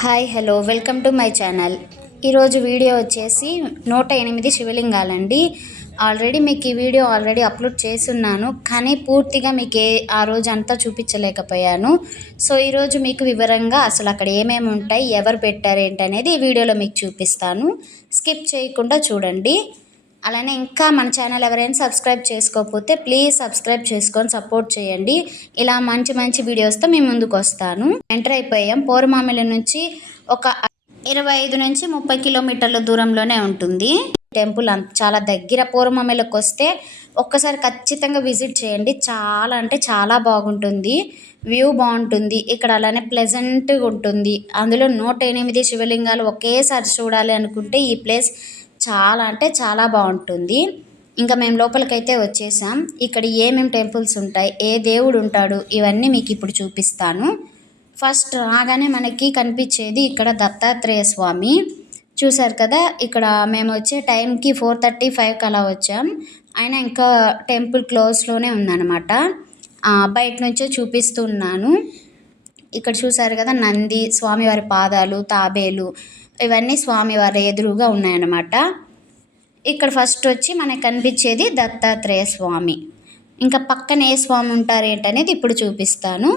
Hi hello welcome to my channel. ఈరోజు video వచ్చేసి నూట ఎనిమిది శివలింగాలండి. ఆల్రెడీ మీకు ఈ వీడియో ఆల్రెడీ అప్లోడ్ చేస్తున్నాను కానీ పూర్తిగా మీకు ఏ ఆ రోజు అంతా చూపించలేకపోయాను. సో ఈరోజు మీకు వివరంగా అసలు అక్కడ ఏమేమి ఉంటాయి ఎవరు పెట్టారు ఏంటనేది ఈ వీడియోలో మీకు చూపిస్తాను. స్కిప్ చేయకుండా చూడండి. అలానే ఇంకా మన ఛానల్ ఎవరైనా సబ్స్క్రైబ్ చేసుకోకపోతే ప్లీజ్ సబ్స్క్రైబ్ చేసుకొని సపోర్ట్ చేయండి. ఇలా మంచి మంచి వీడియోస్తో మేము ముందుకు వస్తాను. ఎంటర్ అయిపోయాం. పోరుమామిల నుంచి ఒక ఇరవై ఐదు నుంచి ముప్పై కిలోమీటర్ల దూరంలోనే ఉంటుంది. టెంపుల్ అంత చాలా దగ్గర పూర్వమామిలకు వస్తే ఒక్కసారి ఖచ్చితంగా విజిట్ చేయండి. చాలా అంటే చాలా బాగుంటుంది. వ్యూ బాగుంటుంది. ఇక్కడ అలానే ప్లెజెంట్గా ఉంటుంది. అందులో నూట ఎనిమిది శివలింగాలు ఒకేసారి చూడాలి అనుకుంటే ఈ ప్లేస్ చాలా అంటే చాలా బాగుంటుంది. ఇంకా మేము లోపలికైతే వచ్చేసాం. ఇక్కడ ఏమేమి టెంపుల్స్ ఉంటాయి ఏ దేవుడు ఉంటాడు ఇవన్నీ మీకు ఇప్పుడు చూపిస్తాను. ఫస్ట్ రాగానే మనకి కనిపించేది ఇక్కడ దత్తాత్రేయ స్వామి. చూసారు కదా ఇక్కడ మేము వచ్చే టైంకి ఫోర్ థర్టీ ఫైవ్కి అలా వచ్చాం. ఆయన ఇంకా టెంపుల్ క్లోజ్లోనే ఉందన్నమాట. బయట నుంచే చూపిస్తున్నాను. ఇక్కడ చూసారు కదా నంది స్వామివారి పాదాలు తాబేలు ఇవన్నీ స్వామివారి ఎదురుగా ఉన్నాయన్నమాట. ఇక్కడ ఫస్ట్ వచ్చి మనకు కనిపించేది దత్తాత్రేయ స్వామి. ఇంకా పక్కన ఏ స్వామి ఉంటారేంటనేది ఇప్పుడు చూపిస్తాను.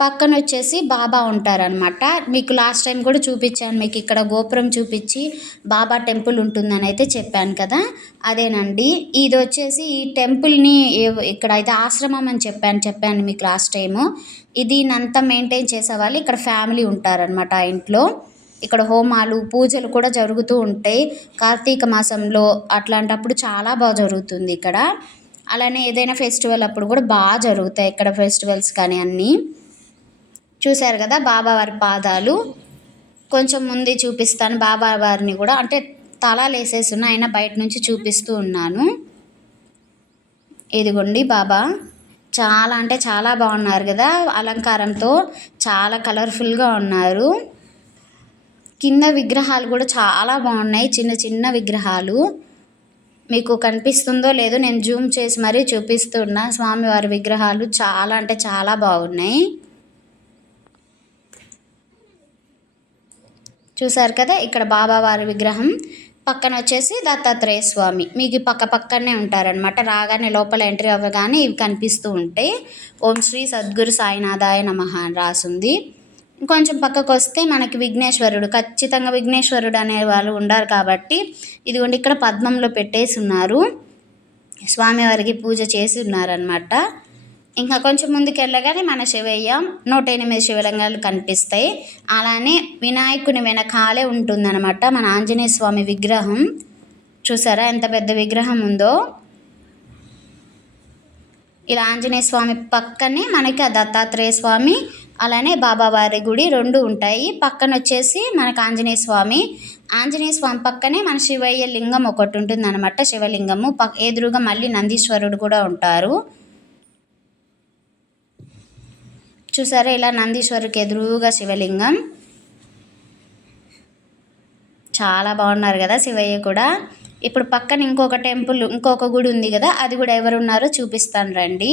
పక్కన వచ్చేసి బాబా ఉంటారనమాట మీకు లాస్ట్ టైం కూడా చూపించాను. మీకు ఇక్కడ గోపురం చూపించి బాబా టెంపుల్ ఉంటుందని అయితే చెప్పాను కదా. అదేనండి. ఇది వచ్చేసి ఈ టెంపుల్ని ఇక్కడ అయితే ఆశ్రమం అని చెప్పాను చెప్పాను మీకు లాస్ట్ టైము ఇది నంత మెయింటైన్ చేసే వాళ్ళు ఇక్కడ ఫ్యామిలీ ఉంటారనమాట ఆ ఇంట్లో. ఇక్కడ హోమాలు పూజలు కూడా జరుగుతూ ఉంటాయి. కార్తీక మాసంలో అట్లాంటప్పుడు చాలా బాగా జరుగుతుంది ఇక్కడ. అలానే ఏదైనా ఫెస్టివల్ అప్పుడు కూడా బాగా జరుగుతాయి ఇక్కడ ఫెస్టివల్స్ కానీ అన్నీ. చూశారు కదా బాబావారి పాదాలు. కొంచెం ముందే చూపిస్తాను బాబా వారిని కూడా. అంటే తలాలు వేసేసి ఉన్న ఆయన బయట నుంచి చూపిస్తూ ఉన్నాను. ఇదిగోండి బాబా. చాలా అంటే చాలా బాగున్నారు కదా అలంకారంతో. చాలా కలర్ఫుల్గా ఉన్నారు. కింద విగ్రహాలు కూడా చాలా బాగున్నాయి చిన్న చిన్న విగ్రహాలు. మీకు కనిపిస్తుందో లేదో నేను జూమ్ చేసి మరీ చూపిస్తున్నా. స్వామివారి విగ్రహాలు చాలా అంటే చాలా బాగున్నాయి. చూసారు కదా ఇక్కడ బాబావారి విగ్రహం. పక్కన వచ్చేసి దత్తాత్రేయ స్వామి. మీకు పక్క పక్కనే ఉంటారనమాట రాగానే లోపల ఎంట్రీ అవ్వగానే ఇవి కనిపిస్తూ ఉంటాయి ఓం శ్రీ సద్గురు సాయినాథాయ నమ అని రాసుంది. కొంచెం పక్కకు వస్తే మనకి విఘ్నేశ్వరుడు ఖచ్చితంగా విఘ్నేశ్వరుడు అనే వాళ్ళు ఉండారు కాబట్టి ఇదిగోండి ఇక్కడ పద్మంలో పెట్టేసి ఉన్నారు స్వామివారికి పూజ చేసి ఉన్నారనమాట ఇంకా కొంచెం ముందుకు వెళ్ళగానే మన శివయ్య నూట ఎనిమిది శివలింగాలు కనిపిస్తాయి. అలానే వినాయకుని వెనకాలే ఉంటుందన్నమాట మన ఆంజనేయ స్వామి విగ్రహం. చూసారా ఎంత పెద్ద విగ్రహం ఉందో? ఇలా ఆంజనేయ స్వామి పక్కనే మనకి ఆ దత్తాత్రేయ స్వామి అలానే బాబావారి గుడి రెండు ఉంటాయి. పక్కన వచ్చేసి మనకు ఆంజనేయ స్వామి. ఆంజనేయ స్వామి పక్కనే మన శివయ్య లింగం ఒకటి ఉంటుంది అనమాట శివలింగము. పక్ ఎదురుగా మళ్ళీ నందీశ్వరుడు కూడా ఉంటారు. చూసారా? ఇలా నందీశ్వరుడికి ఎదురుగా శివలింగం. చాలా బాగున్నారు కదా శివయ్య కూడా. ఇప్పుడు పక్కన ఇంకొక టెంపుల్ ఇంకొక గుడి ఉంది కదా అది కూడా ఎవరు ఉన్నారో చూపిస్తాను రండి.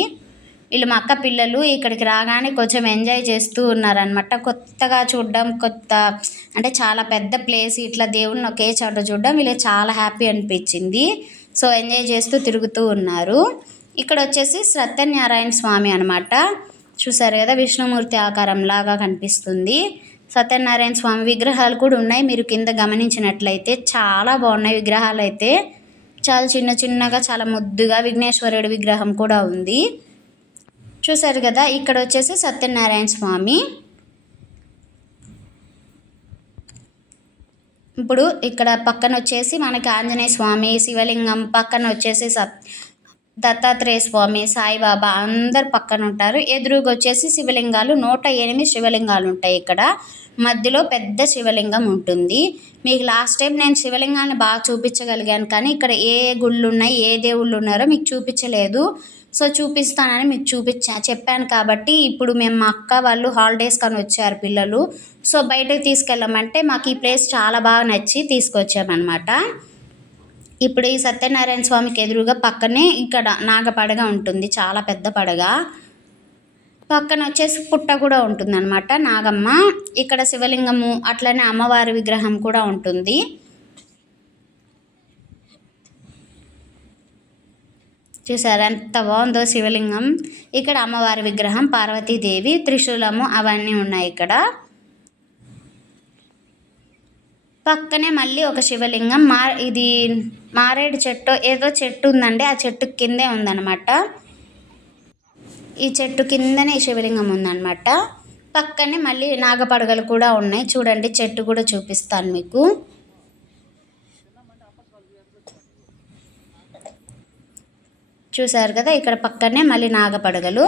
వీళ్ళు మా అక్క పిల్లలు ఇక్కడికి రాగానే కొంచెం ఎంజాయ్ చేస్తూ ఉన్నారనమాట కొత్తగా చూడడం కొత్త అంటే చాలా పెద్ద ప్లేస్ ఇట్లా దేవుడిని ఒకే చోట చూడడం వీళ్ళకి చాలా హ్యాపీ అనిపించింది. సో ఎంజాయ్ చేస్తూ తిరుగుతూ ఉన్నారు. ఇక్కడ వచ్చేసి సత్యనారాయణ స్వామి అనమాట చూసారు కదా విష్ణుమూర్తి ఆకారం లాగా కనిపిస్తుంది. సత్యనారాయణ స్వామి విగ్రహాలు కూడా ఉన్నాయి. మీరు కింద గమనించినట్లయితే చాలా బాగున్నాయి విగ్రహాలు అయితే. చాలా చిన్న చిన్నగా చాలా ముద్దుగా విఘ్నేశ్వరుడి విగ్రహం కూడా ఉంది. చూసారు కదా ఇక్కడ వచ్చేసి సత్యనారాయణ స్వామి. ఇప్పుడు ఇక్కడ పక్కన వచ్చేసి మనకి ఆంజనేయ స్వామి శివలింగం పక్కన వచ్చేసి సత్ దత్తాత్రేయ స్వామి సాయిబాబా అందరు పక్కన ఉంటారు. ఎదురుగా వచ్చేసి శివలింగాలు నూట ఎనిమిది శివలింగాలు ఉంటాయి ఇక్కడ. మధ్యలో పెద్ద శివలింగం ఉంటుంది. మీకు లాస్ట్ టైం నేను శివలింగాన్ని బాగా చూపించగలిగాను కానీ ఇక్కడ ఏ గుళ్ళు ఉన్నాయి ఏ దేవుళ్ళు ఉన్నారో మీకు చూపించలేదు. సో చూపిస్తానని మీకు చూపించా. చెప్పాను కాబట్టి ఇప్పుడు మేము మా అక్క వాళ్ళు హాలిడేస్ కానీ వచ్చారు పిల్లలు. సో బయటకు తీసుకెళ్ళమంటే మాకు ఈ ప్లేస్ చాలా బాగా నచ్చి తీసుకొచ్చామన్నమాట. ఇప్పుడు ఈ సత్యనారాయణ స్వామికి ఎదురుగా పక్కనే ఇక్కడ నాగపడగ ఉంటుంది. చాలా పెద్ద పడగ. పక్కన వచ్చేసి పుట్ట కూడా ఉంటుందన్నమాట. నాగమ్మ ఇక్కడ శివలింగము అట్లనే అమ్మవారి విగ్రహం కూడా ఉంటుంది. చూసారు? ఎంత బాగుందో శివలింగం. ఇక్కడ అమ్మవారి విగ్రహం పార్వతీదేవి త్రిశూలము అవన్నీ ఉన్నాయి ఇక్కడ. పక్కనే మళ్ళీ ఒక శివలింగం. మా ఇది మారేడు చెట్టు ఏదో చెట్టు ఉందండి. ఆ చెట్టు కిందే ఉందన్నమాట. ఈ చెట్టు కిందనే శివలింగం ఉందన్నమాట. పక్కనే మళ్ళీ నాగపడగలు కూడా ఉన్నాయి. చూడండి చెట్టు కూడా చూపిస్తాను మీకు. చూసారు కదా ఇక్కడ పక్కనే మళ్ళీ నాగపడగలు.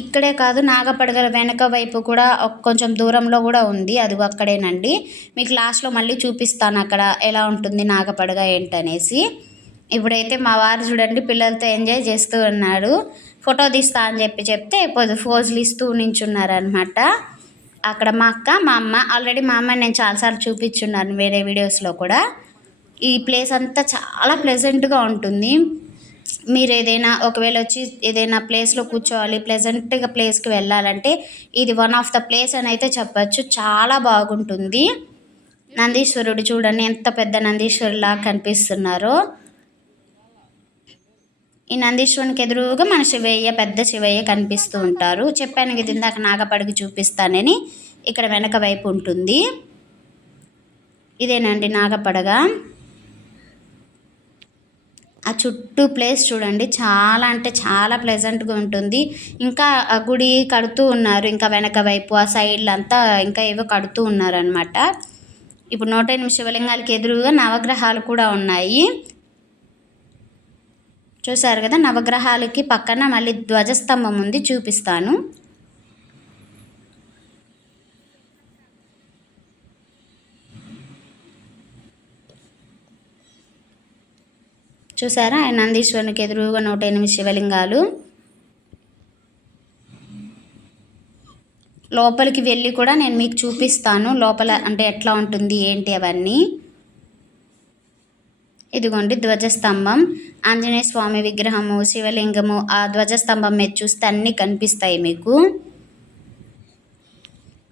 ఇక్కడే కాదు నాగపడగల వెనక వైపు కూడా కొంచెం దూరంలో కూడా ఉంది అది అక్కడేనండి. మీకు లాస్ట్లో మళ్ళీ చూపిస్తాను అక్కడ ఎలా ఉంటుంది నాగపడగ ఏంటనేసి. ఇప్పుడైతే మా వారు చూడండి పిల్లలతో ఎంజాయ్ చేస్తూ ఉన్నాడు ఫోటో తీస్తా అని చెప్పి చెప్తే ఫోజులు ఇస్తూ నించున్నారనమాట అక్కడ మా అక్క మా అమ్మ ఆల్రెడీ మా అమ్మ నేను చాలాసార్లు చూపించున్నాను వేరే వీడియోస్లో కూడా. ఈ ప్లేస్ అంతా చాలా ప్లెజెంట్గా ఉంటుంది. మీరు ఏదైనా ఒకవేళ వచ్చి ఏదైనా ప్లేస్లో కూర్చోవాలి ప్లెజెంట్గా ప్లేస్కి వెళ్ళాలంటే ఇది వన్ ఆఫ్ ద ప్లేస్ అని అయితే చెప్పచ్చు. చాలా బాగుంటుంది. నందీశ్వరుడు చూడండి ఎంత పెద్ద నందీశ్వరులా కనిపిస్తున్నారో. ఈ నందీశ్వరునికి ఎదురుగా మన శివయ్య పెద్ద శివయ్య కనిపిస్తూ ఉంటారు. చెప్పాను కదా ఇందాక నాగపడికి చూపిస్తానని. ఇక్కడ వెనక వైపు ఉంటుంది. ఇదేనండి నాగపడగ. ఆ చుట్టూ ప్లేస్ చూడండి. చాలా అంటే చాలా ప్లెజెంట్గా ఉంటుంది. ఇంకా ఆ గుడి కడుతూ ఉన్నారు. ఇంకా వెనక వైపు ఆ సైడ్లు అంతా ఇంకా ఏవో కడుతూ ఉన్నారనమాట ఇప్పుడు నూట ఎనిమిది శివలింగాలకి ఎదురుగా నవగ్రహాలు కూడా ఉన్నాయి. చూసారు కదా? నవగ్రహాలకి పక్కన మళ్ళీ ధ్వజస్తంభం ఉంది. చూపిస్తాను. చూసారా? ఆయన నందీశ్వరునికి ఎదురుగా నూట ఎనిమిది శివలింగాలు. లోపలికి వెళ్ళి కూడా నేను మీకు చూపిస్తాను. లోపల అంటే ఎట్లా ఉంటుంది ఏంటి అవన్నీ. ఇదిగోండి ధ్వజస్తంభం. ఆంజనేయ స్వామి విగ్రహము శివలింగము ఆ ధ్వజస్తంభం మీద చూస్తే అన్నీ కనిపిస్తాయి మీకు.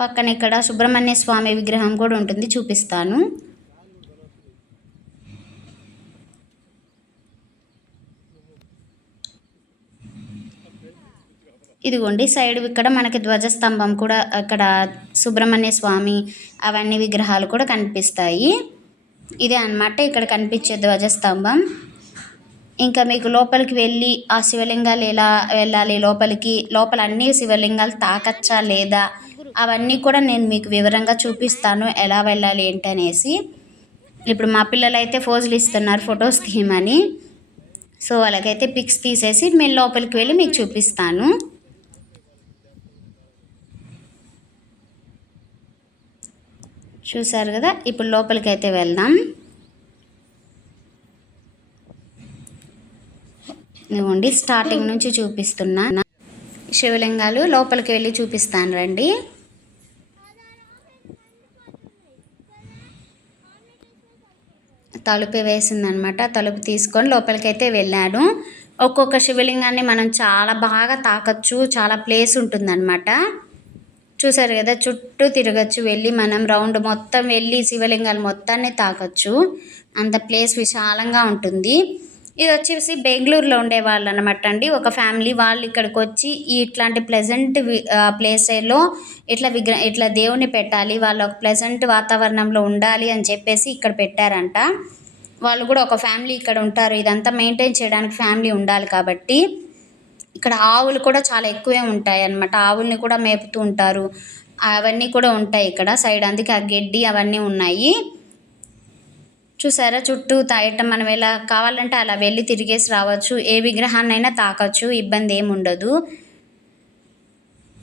పక్కన ఇక్కడ సుబ్రహ్మణ్య స్వామి విగ్రహం కూడా ఉంటుంది చూపిస్తాను. ఇదిగోండి సైడ్ ఇక్కడ మనకి ధ్వజస్తంభం కూడా అక్కడ సుబ్రహ్మణ్య స్వామి అవన్నీ విగ్రహాలు కూడా కనిపిస్తాయి. ఇదే అనమాట ఇక్కడ కనిపించే ధ్వజస్తంభం. ఇంకా మీకు లోపలికి వెళ్ళి ఆ శివలింగాలు ఎలా వెళ్ళాలి లోపలికి లోపల అన్ని శివలింగాలు తాకచ్చా లేదా అవన్నీ కూడా నేను మీకు వివరంగా చూపిస్తాను ఎలా వెళ్ళాలి ఏంటనేసి ఇప్పుడు మా పిల్లలు అయితే ఫోజులు ఇస్తున్నారు ఫొటోస్ తీయమని సో వాళ్ళకైతే పిక్స్ తీసేసి మేము లోపలికి వెళ్ళి మీకు చూపిస్తాను. చూసారు కదా? ఇప్పుడు లోపలికి అయితే వెళ్దాం. ఇవ్వండి స్టార్టింగ్ నుంచి చూపిస్తున్నా. శివలింగాలు లోపలికి వెళ్ళి చూపిస్తాను రండి. తలుపు వేసిందనమాట. తలుపు తీసుకొని లోపలికైతే వెళ్ళాను. ఒక్కొక్క శివలింగాన్ని మనం చాలా బాగా తాకచ్చు. చాలా ప్లేస్ ఉంటుందన్నమాట చూసారు కదా చుట్టూ తిరగచ్చు వెళ్ళి మనం రౌండ్ మొత్తం వెళ్ళి శివలింగాలు మొత్తాన్ని తాకచ్చు. అంత ప్లేస్ విశాలంగా ఉంటుంది. ఇది వచ్చేసి బెంగళూరులో ఉండే వాళ్ళు అనమాట అండి. ఒక ఫ్యామిలీ వాళ్ళు ఇక్కడికి వచ్చి ఇట్లాంటి ప్లెజెంట్ ప్లేస్లో ఇట్లా విగ్ర ఇట్లా దేవుని పెట్టాలి వాళ్ళు ఒక ప్లెజెంట్ వాతావరణంలో ఉండాలి అని చెప్పేసి ఇక్కడ పెట్టారంట. వాళ్ళు కూడా ఒక ఫ్యామిలీ ఇక్కడ ఉంటారు. ఇదంతా మెయింటైన్ చేయడానికి ఫ్యామిలీ ఉండాలి కాబట్టి ఇక్కడ ఆవులు కూడా చాలా ఎక్కువే ఉంటాయి అన్నమాట. ఆవుల్ని కూడా మేపుతూ ఉంటారు. అవన్నీ కూడా ఉంటాయి ఇక్కడ సైడ్. అందుకే ఆ గడ్డి అవన్నీ ఉన్నాయి. చూసారా? చుట్టూ తాయటం మనం ఎలా కావాలంటే అలా వెళ్ళి తిరిగేసి రావచ్చు. ఏ విగ్రహాన్నైనా తాకచ్చు ఇబ్బంది ఏమి ఉండదు.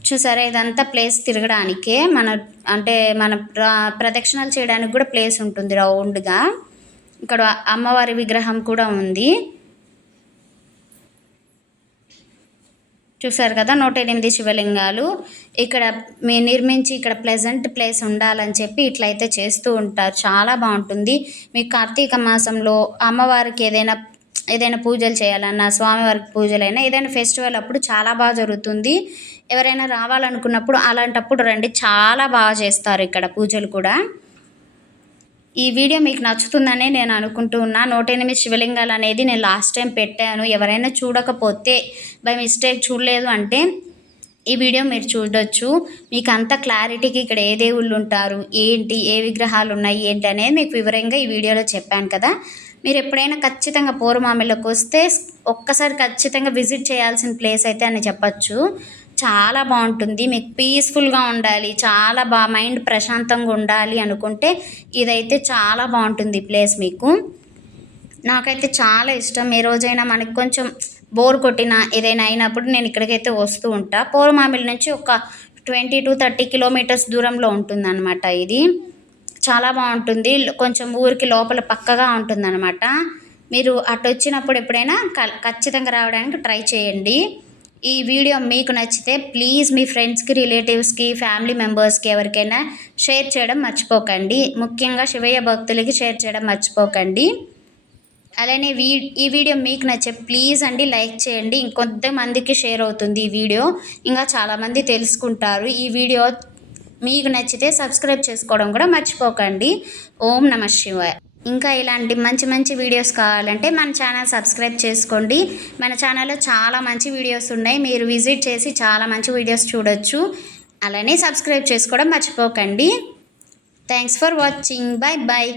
చూసారా? ఇదంతా ప్లేస్ తిరగడానికే మన అంటే మన ప్రదక్షిణాలు చేయడానికి కూడా ప్లేస్ ఉంటుంది రౌండ్గా. ఇక్కడ అమ్మవారి విగ్రహం కూడా ఉంది. చూసారు కదా నూట ఎనిమిది శివలింగాలు. ఇక్కడ మీ నిర్మించి ఇక్కడ ప్లెజెంట్ ప్లేస్ ఉండాలని చెప్పి ఇట్లయితే చేస్తూ ఉంటారు. చాలా బాగుంటుంది. మీ కార్తీక మాసంలో అమ్మవారికి ఏదైనా ఏదైనా పూజలు చేయాలన్నా స్వామివారికి పూజలైనా ఏదైనా ఫెస్టివల్ అప్పుడు చాలా బాగా జరుగుతుంది. ఎవరైనా రావాలనుకున్నప్పుడు అలాంటప్పుడు రండి చాలా బాగా చేస్తారు ఇక్కడ పూజలు కూడా. ఈ వీడియో మీకు నచ్చుతుందనే నేను అనుకుంటూ ఉన్నా. నూట ఎనిమిది శివలింగాలు అనేది నేను లాస్ట్ టైం పెట్టాను. ఎవరైనా చూడకపోతే బై మిస్టేక్ చూడలేదు అంటే ఈ వీడియో మీరు చూడొచ్చు. మీకు అంత క్లారిటీకి ఇక్కడ ఏ దేవుళ్ళు ఉంటారు ఏంటి ఏ విగ్రహాలు ఉన్నాయి ఏంటి అనేది మీకు వివరంగా ఈ వీడియోలో చెప్పాను కదా. మీరు ఎప్పుడైనా ఖచ్చితంగా పోరుమామిలోకి వస్తే ఒక్కసారి ఖచ్చితంగా విజిట్ చేయాల్సిన ప్లేస్ అయితే అని చెప్పచ్చు. చాలా బాగుంటుంది. మీకు పీస్ఫుల్గా ఉండాలి చాలా బా మైండ్ ప్రశాంతంగా ఉండాలి అనుకుంటే ఇదైతే చాలా బాగుంటుంది ప్లేస్ మీకు. నాకైతే చాలా ఇష్టం. ఏ రోజైనా మనకి కొంచెం బోర్ కొట్టిన ఏదైనా అయినప్పుడు నేను ఇక్కడికైతే వస్తూ ఉంటా. పోరుమామిలి నుంచి ఒక ట్వంటీ టు థర్టీ కిలోమీటర్స్ దూరంలో ఉంటుందన్నమాట ఇది. చాలా బాగుంటుంది. కొంచెం ఊరికి లోపల పక్కగా ఉంటుందన్నమాట. మీరు అటు వచ్చినప్పుడు ఎప్పుడైనా ఖచ్చితంగా రావడానికి ట్రై చేయండి. ఈ వీడియో మీకు నచ్చితే ప్లీజ్ మీ ఫ్రెండ్స్కి రిలేటివ్స్కి ఫ్యామిలీ మెంబర్స్కి ఎవరికైనా షేర్ చేయడం మర్చిపోకండి. ముఖ్యంగా శివయ్య భక్తులకి షేర్ చేయడం మర్చిపోకండి. అలానే వీ ఈ వీడియో మీకు నచ్చే ప్లీజ్ అండి లైక్ చేయండి. ఇంకొంతమందికి షేర్ అవుతుంది ఈ వీడియో. ఇంకా చాలామంది తెలుసుకుంటారు. ఈ వీడియో మీకు నచ్చితే సబ్స్క్రైబ్ చేసుకోవడం కూడా మర్చిపోకండి. ఓం నమ శివాయ. ఇంకా ఇలాంటి మంచి మంచి వీడియోస్ కావాలంటే మన ఛానల్ సబ్స్క్రైబ్ చేసుకోండి. మన ఛానల్లో చాలా మంచి వీడియోస్ ఉన్నాయి. మీరు విజిట్ చేసి చాలా మంచి వీడియోస్ చూడొచ్చు. అలానే సబ్స్క్రైబ్ చేసుకోవడం మర్చిపోకండి. Thanks for watching bye bye